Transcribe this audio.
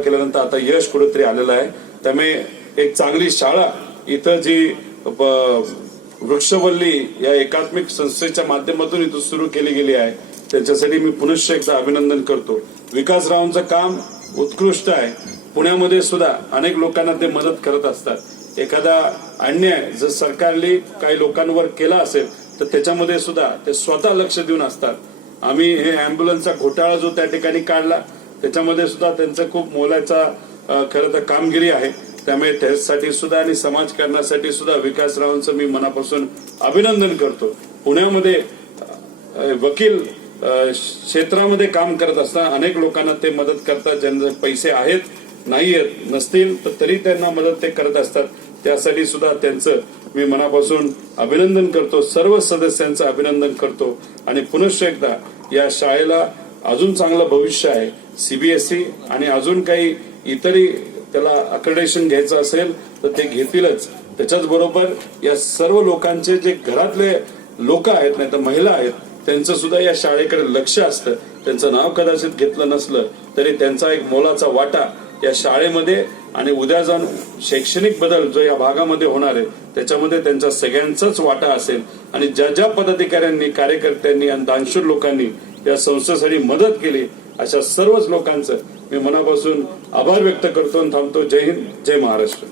केल्यानंतर आता यश कुठेतरी आलेलं आहे. त्यामुळे एक चांगली शाळा इथं जी वृक्षवल्ली या एकात्मिक संस्थेच्या माध्यमातून इथं सुरू केली गेली आहे. त्याच्यासाठी मी पुनश्च एकदा अभिनंदन करतो. विकासरावांचं काम उत्कृष्ट आहे. पुण्यामध्ये सुद्धा अनेक लोकांना ते मदत करत असतात. एखादा अन्याय जर सरकारने काही लोकांवर केला असेल तर त्याच्यामध्ये सुद्धा ते स्वतः लक्ष देऊन असतात. आम्ही हे अँब्युलन्सचा घोटाळा जो त्या ठिकाणी काढला त्याच्यामध्ये सुद्धा त्यांचं खूप मोलाचा खरं तर कामगिरी आहे. त्यामुळे त्यासाठी सुद्धा आणि समाजकारणासाठी सुद्धा विकासरावांचं मी मनापासून अभिनंदन करतो. पुण्यामध्ये वकील क्षेत्रामध्ये काम करत असताना अनेक लोकांना ते मदत करतात ज्यांचे पैसे आहेत नाही आहेत नसतील तर तरी त्यांना मदत ते करत असतात. त्यासाठी सुद्धा त्यांचं मी मनापासून अभिनंदन करतो. सर्व सदस्यांचं अभिनंदन करतो. आणि पुनश्च एकदा या शाळेला अजून चांगलं भविष्य आहे. सीबीएसई आणि अजून काही इतरही त्याला अक्रेडेशन घ्यायचं असेल तर ते घेतीलच. त्याच्याच बरोबर या सर्व लोकांचे जे घरातले लोक आहेत नाही तर महिला आहेत त्यांचं सुद्धा या शाळेकडे लक्ष असतं. त्यांचं नाव कदाचित घेतलं नसलं तरी त्यांचा एक मोलाचा वाटा या शाळेमध्ये आणि उद्या जाऊन शैक्षणिक बदल जो या भागामध्ये होणार आहे त्याच्यामध्ये त्यांचा सगळ्यांचाच वाटा असेल. आणि ज्या ज्या पदाधिकाऱ्यांनी कार्यकर्त्यांनी आणि दानशूर लोकांनी या संस्थेसाठी मदत केली अशा सर्वच लोकांचं मी मनापासून आभार व्यक्त करतो आणि थांबतो. जय हिंद जय महाराष्ट्र.